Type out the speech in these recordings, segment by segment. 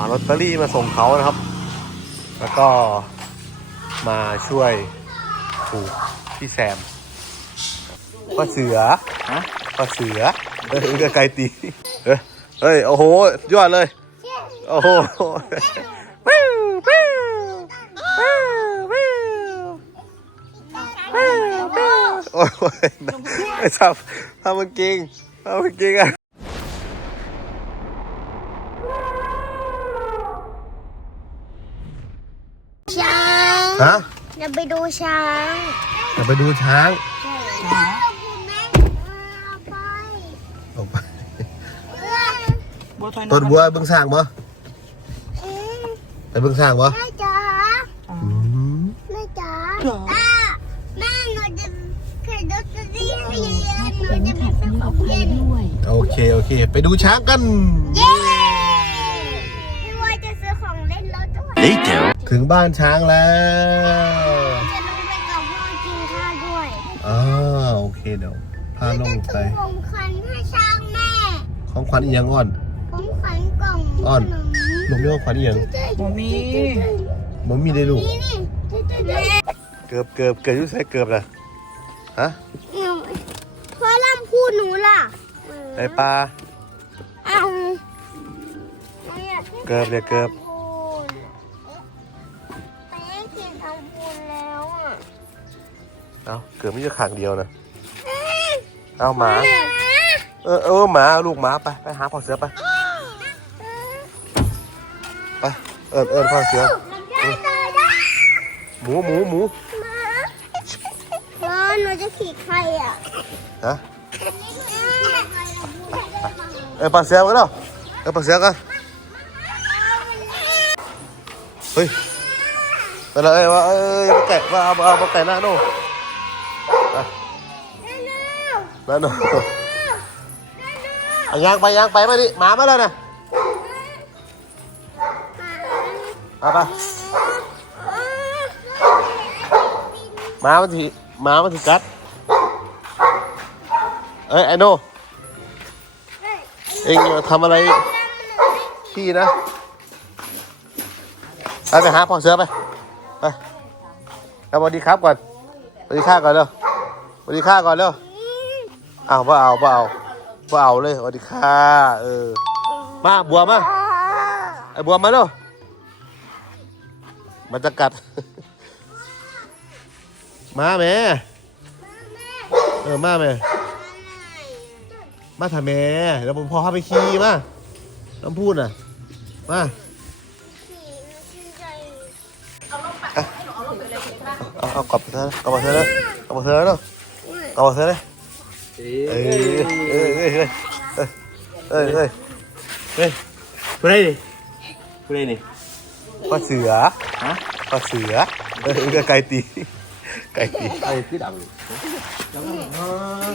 าลอตเตอรี่มาส่งเขานะครับ แล้วก็มาช่วยผูกพี่แซมป้าเสือฮะป้าเสือเออเรือไกลตีเอ้ยเฮ้ยโอ้โหยอดเลยโอ้โหวิววิววิววิววิววิวโอ้ยไอ้ทำทำมันเก่งทำมันเก่งอะ ช้าง ฮะ เราไปดูช้างจะไปดูช้างใช่เอาไปออกไปบัวถอยต้นบัวเบิ่งสร้างบ่เอ๊ะไปเบิ่งสร้างบ่แม่จ๋าอืมแม่จ๋าอะแม่หนูจะเคยดูตัวที่ให้เรียนหนูจะไปซื้อของเล่นโอเคโอเค ไปดูช้างกัน เย้พี่วายจะซื้อของเล่นแล้วด้วยถึงบ้านช้างแล้ว จะลงไปกับพ่อกินข้าวด้วย อ่าโอ เคเดี๋ยวพาลงไปจะของขวัญให้ช้างแม่ ของขวัญอีหยังอ่อน ของขวัญกล่องอ้อนขนมลูกมีของขวัญอีหยังบ่มี บ่มีได้ลูก นี่นี่เกือบเกือบเกือบอยุ่ใส่เกือบนะฮะพ่อลำพูดหนูล่ะไอปลา เอาเกือบเนี่ยเกือบไปให้กินทำบุญแล้วอะ เอาเกือบไม่จะขังเดียวนะ เอาหมา เออเออหมาเอาลูกหมาไปไปหาพ่อเสือไปไปเอิญเอิญพ่อเสือหมูหมูหมูมาหนูจะขี่ใครอะฮะเออพ่อเสือกันเนาะเออพ่อเสือกันเฮ้ยไปเลยว่าเอออย่าไปแกะว่าเอาเอาไปแกะหน้าโน่ หน้าโน่เอายางไปยางไปมาดิหมามาแล้วนะเอาไปหมามันทีหมามันทีกัดเอ้ยไอโน่เอ็งทำอะไรพี่นะไปไปหาพ่อเสือไปไปเอาสวัสดีครับก่อนสวัสดีข้าก่อนเร็วสวัสดีข้าก่อนเร็ว อ้าวบ่เอาบ่เอาบ่เอาเลยสวัสดีค่ะเออ มาบัวมาไอ้บัวมาเร็วมันจะกัด มาแม่เออมาแม่มาถ่าแม่เดี๋ยวผมพอข้าไปขี่มาน้ำพูดน่ะมาเอาเอากลับไปเถอะกลับมาเถอะนะกลับมาเถอะนะกลับมาเถอะเอ้ย เอ้ยเอ้ยเอ้ยเอ้ยเอ้ยเอ้ยผู้ใดดิผู้ใดนี่ปลาเสือฮะปลาเสือเออไก่ตีไก่ตีไอ้คือดำ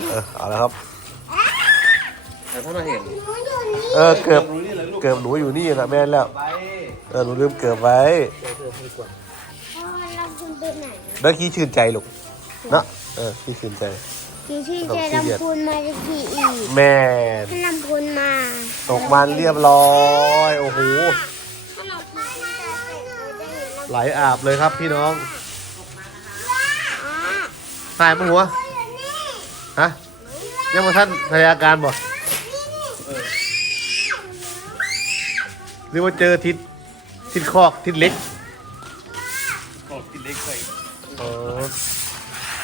เออเอาละครับแต่ถ้าเราเห็นเออเกือบเกือบหนูอยู่นี่นะแม่แล้วเออหนูลืมเกือบไว้เราคุณไปไหนแล้วขี้ชื่นใจลูกนะเออขี้ชื่นใจ ขี่ชื่อใจลำพูนมาจะขี่อีกแม่นถ้าลำพูนมาตกมันเรียบร้อย โอ้โห ถ้าเราขี่มาจะเสร็จเราจะเห็นลำไหลอาบเลยครับพี่น้องอ๋อหายปะหัว ฮะ ยังมาท่านพยาการบ่หรือว่าเจอทิศทิศคอกทิศเล็ก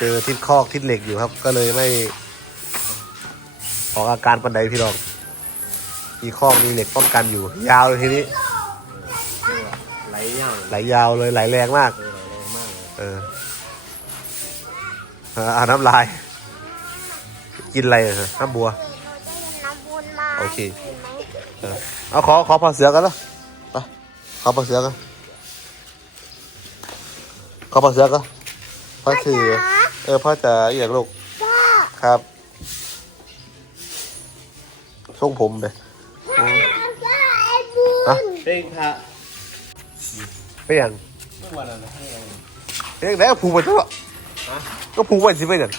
เจอทิศคอกทิศเหล็กอยู่ครับ ก็เลยไม่ ออกอาการปันใดพี่น้องมีคอกมีเหล็กป้องกันอยู่ ยาวเลยทีนี้ไหลย่างไหลยาวเลยไหลแรงมาก เออไหลแรงมากเลยเออเออเอาน้ำลาย กินอะไรเหรอน้ำบัวเราจะเห็นลำพูนมาโอเคเห็นไหมเออเอาขอขอพอเสือกันแล้วไปขอพอเสือกันขอพอเสือกันพ่อถือ เออพ่อจะอยากลูกพ่อครับทรงผมเลยพ่อไอ้บูฮะเพ่งพระเปลี่ยนเมื่อวันนั้นให้ยังเองแล้วผูกไปเถอะก็ผูกไว้สิไปเนี่ย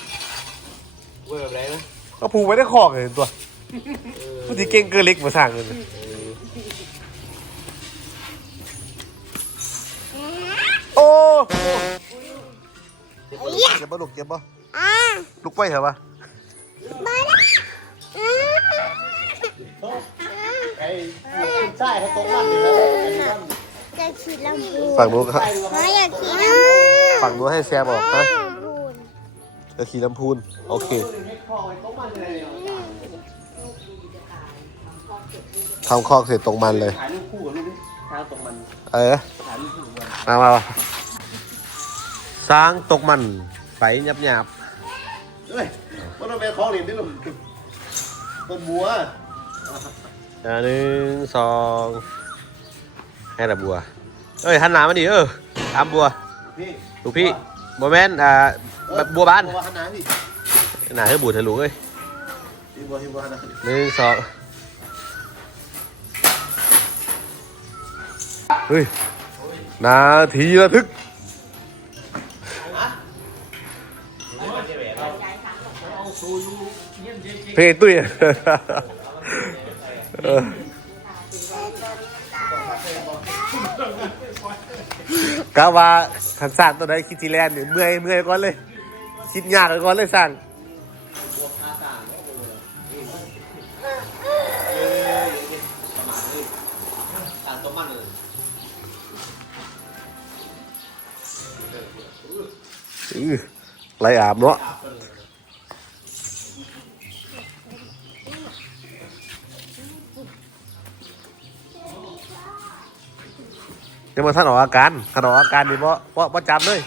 เวอร์แบบไรนะก็ผูกไว้ได้คอกเลยตัวผู้ที่เก่งเกินเล็กมาสร้างเลย บ่ลูกเจ็บบ่อ่าลูกไปเถอะปะมาแล้วอ่าไอ้ใช่เขาตกมันอยู่แล้วจะขี่ลำพูนฝั่งนู้นครับมาอยากขี่ลำพูนฝั่งนู้นให้แซมออกนะลำพูนจะขี่ลำพูน โอเคทำคอกเสร็จตรงมันเลยถ่ายรูปคู่กับลูกดิท้าตรงมันเออถ่ายรูปคู่กันมามามาสร้างตกมันไฟหยับหยาบเฮ้ยมันต้องเป็นของเหรียญที่ลูกต้นบัวอ่าหนึ่งสองให้ละบัว เอ้ยหันหน้ามาดิเออตามบัวพี่ลูกพี่โมเมนต์อ่าแบบบัวบานบัวหันหน้าพี่หน้าให้บูดให้ลูกเอ้ยพี่บัวพี่บัวหันหน้าหนึ่งสองเฮ้ยนาทีระทึก เพลงตุ้ยเออกะว่าขันสร้างตัวใดคิดทีแลนเนี่ยเมื่อยเมื่อยก่อนเลย คิดยากก่อนเลยสร้างต่งต้นมันเลยอื้อไรอาบเนาะ ยังมาท่านออกอาการท่านออกอาการนี่เพราะเพราะจำเลย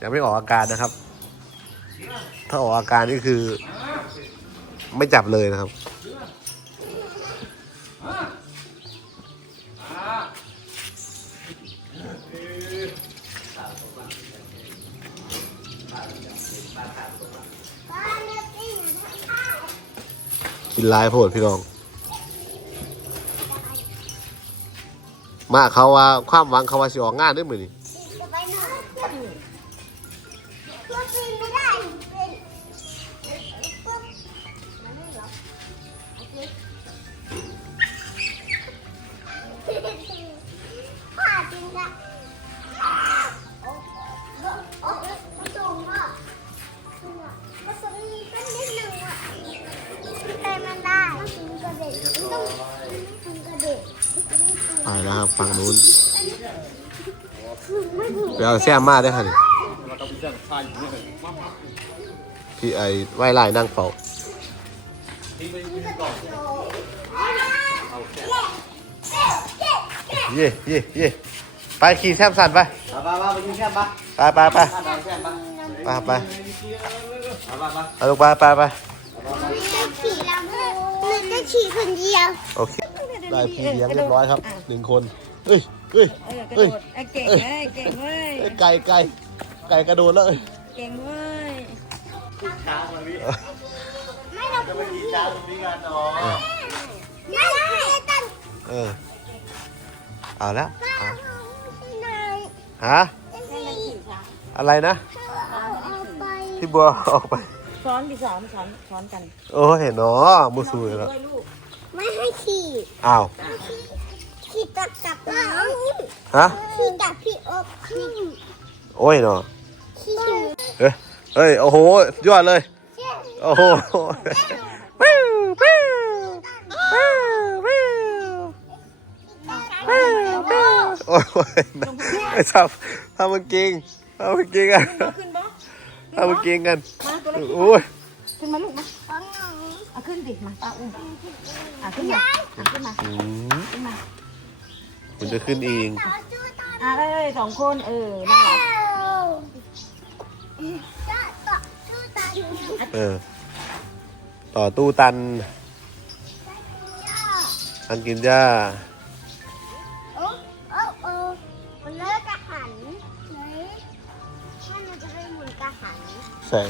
ยังไม่ออกอาการนะครับ ถ้าออกอาการนี่คือ ไม่จับเลยนะครับกินลายโพดพี่น้อง มาเขาว่าความหวังเขาว่าสิออกงานได้มือนี่ ไม่ถูกไปเอาแซมมาได้ค่ะนี่เราต้องไปเจอใครอยู่เนี่ยพี่ไอ้ไหวไล่นั่งเฝ้าทิ้งไปทิ้งไปก่อนเย่เย่เย่ไปขี่แซมสันไปมาบ้าบ้าไปยิงแค่บ้าไปไปไปบ้าดาวแค่บ้าไปไปมาบ้าบ้าเอาลูกไปไปไปฉี่แล้วหรือจะฉี่คนเดียวโอเคได้พี่เลี้ยงเรียบร้อยครับหนึ่งคนเฮ้ย เฮ้ยเออกระเฮ้ยโดดเอ้ยเก่งเอ้ยเก่งเว้ยเฮ้ยไก่ไก่ไก่กระโดดแล้วเอ้ยเก่งเว้ย ช้างมาพี่ไม่เราจะไปยิงช้างตรงนี้กันเนาะไม่ได้ตั้งเออเอาแล้วข้าเอาวหน่อยฮะจะมีอะไรนะเอาเอาไปพี่บัวออกไป ช้อนดิสอนช้อนช้อนกันโอ้เห็นเนาะมูสูแล้วด้วยลูกไม่ให้ขี่อ้าว ขี่ ตักกับน้องฮะขี่กับพี่อบขี่โอ้ยเนาะขี่เฮ้ยเฮ้ย โอ้โห ยอดเลย โอ้โหวิววิววิววิววิววิวโอ้ยไอ้ทำทำมันเก่งทำมันเก่งกันมาขึ้นบ่ทำมันเก่งกันมาตัวเล็กโอ้ยขึ้นมาลูกมาของหนูเอาขึ้นดิมาป้าอุ้มอะขึ้นมาอะขึ้นมาอืมขึ้นมา มันจะขึ้นเองต่อจูตอนอะเอ้ยสองคนเออน่ารักจะต่อจูตอนเออ ต่อตู้ตัน อันกินหญ้าโอ้โอ้โอ้มันเลิกกระหันไหนถ้ามันจะไปหมุนกระหันใส่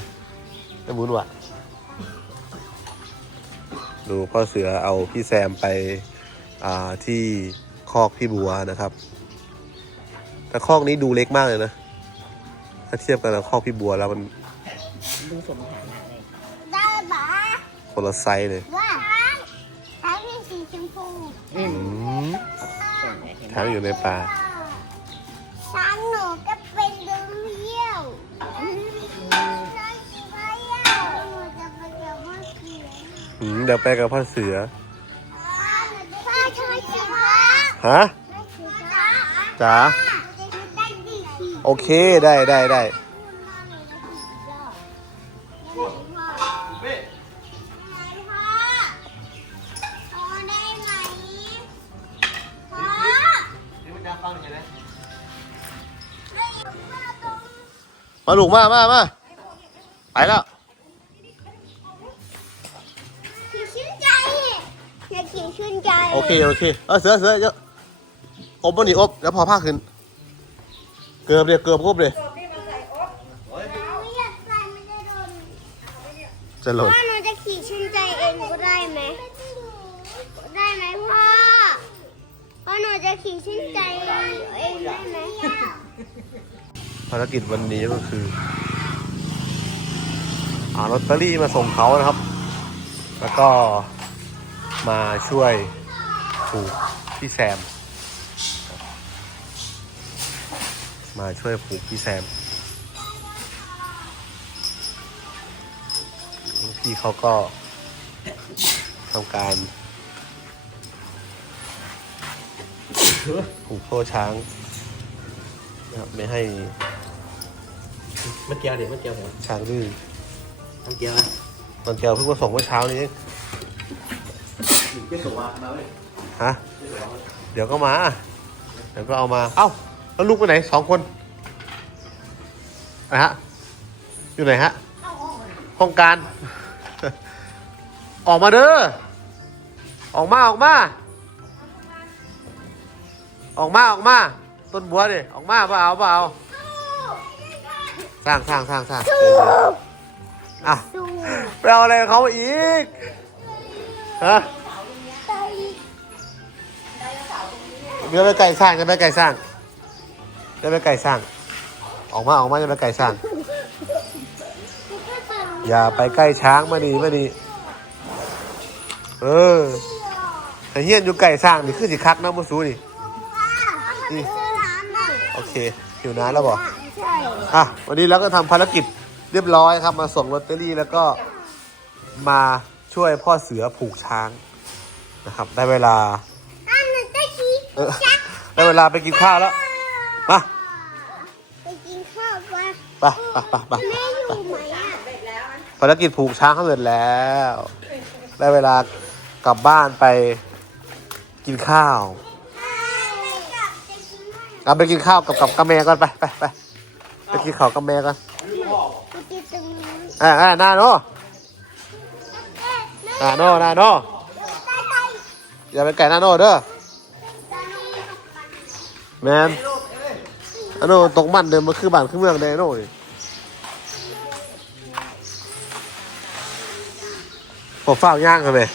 ไม่หมุนว่ะดูพ่อเสือเอาพี่แซมไปอ่าที่ คอกพี่บัวนะครับ แต่คอกนี้ดูเล็กมากเลยนะ ถ้าเทียบกันกับคอกพี่บัวแล้วมันดูสมฐานได้ปะคนละไซส์เลยทั้งอยู่ในป่าช้างหนูก็เป็นเดืเยี่ยวเดี๋ยวไปกับพ่อเสือ ฮะจ้าจ๋าได้ดีขี่โอเคได้ได้ได้เว้ยพ่อพ่อได้ไหมพ่อนี่มันจะฟังยังไงมาลูกมามามาไปแล้วขี่ชื่นใจอย่าขี่ชื่นใจ โอเค โอเค เออเสือเสือเยอะ อบมันนี่อบ แล้วพอผ้าขึ้น เกือบเดียวเกือบครบเลยไม่อยากใส่ไม่ได้โดนจะหล่นพ่อหนูจะขี่ชื่นใจเองก็ได้ไหมได้ไหมพ่อพ่อหนูจะขี่ชื่นใจเองได้ไหมภารกิจวันนี้ก็คือเอาลอตเตอรี่มาส่งเขานะครับ แล้วก็มาช่วยผูกพี่แซม มาช่วยผูกพี่แซม พี่เขาก็ทำการผูกโซ่ช้างนะครับไม่ให้เมื่อกี้เดี๋ยวเมื่อกี้ผมช้างดื้อเมื่อกี้นะมันแก้วเพิ่งมาส่งเมื่อเช้านี้เองเจ๊ตัวมาเว้ยฮะ เดี๋ยวก็มา เดี๋ยวก็เอามา เอ้า แล้วลูกไปไหนสองคนอะฮะ อยู่ไหนฮะ ห้องการ ออกมาเด้อ ออกมาออกมา ออกมาออกมา ต้นบัวดิออกมาเปล่าเปล่าสร้างสร้างสร้างสร้างอะสู้ไปเอาอะไรกับเขาอีก ฮะใจเดี๋ยวไปไก่สร้างจะไปไก่สร้าง จะไปไก่สร้างออกมาออกมาจะไปไก่สร้างอย่าไปใกล้ช้างมาดีมาดีเออแต่เฮียนอยู่ไก่สร้างนี่คือสิคักนะมูสูนี่นี่ซื้อน้ำหน่อยโอเคหิวน้ำแล้วบอกใช่อะวันนี้เราก็ทำภารกิจเรียบร้อยครับ มาส่งลอตเตอรี่แล้วก็มาช่วยพ่อเสือผูกช้างนะครับ ได้เวลาอันนั้นจะขี่เออได้เวลาไปกินข้าวแล้วมาไปกินข้าว ไปไปไปไปไปภารกิจผูกช้างเขาเสร็จแล้ว ได้เวลากลับบ้านไปกินข้าวกลับไม่เอาไปกินข้าวกับกับกาแมก่อนไปไปไปไปกินข้าวกับแม่ก่อนกูจะตรงนี้อ่าอ่านาโนนาโนนาโนอย่าไปไก่นาโนเด้อแมน นโนตกมันเดินมาคือบ้านคือเมืองเด้อโน่นี่ผมฝ้าวย่างกันเลย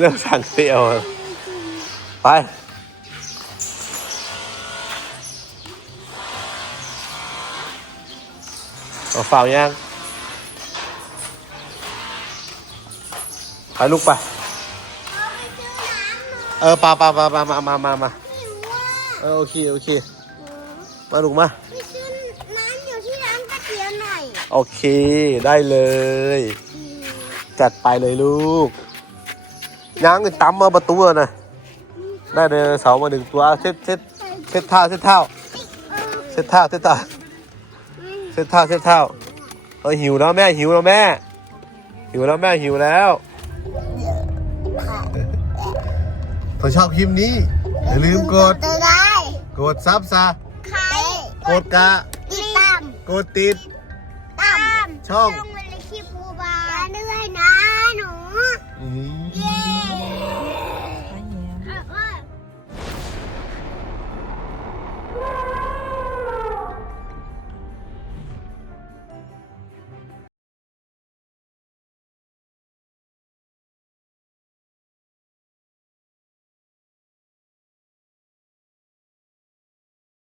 เรื่องสั่งเตียวไปเอฝ้าวย่างไปลูกไป เออปลาปลาปลามามามามา เออโอเคโอเค มาลูกมา ไปซื้อน้ำอยู่ที่ร้านก๋วยเตี๋ยวหน่อยโอเคได้เลย จัดไปเลยลูกยังตำมาประตูอะนะได้เลยเสาร์มาหนึ่งตัวเอาเช็ดเช็ดเช็ดเท้าเช็ดเท้าเช็ดเท้าเช็ดเท้าเช็ดเท้าเช็ดเท้าเออหิวแล้วแม่หิวแล้วแม่ หิวแล้วแม่หิวแล้วถ้าชอบคลิปนี้อย่าลืมกดตัวได้ กดซับซะใครกดกะติดตามกดติด ตามช่อง ช่องวันเล็กที่ภูบาลด้วยนะหนู อืม เย้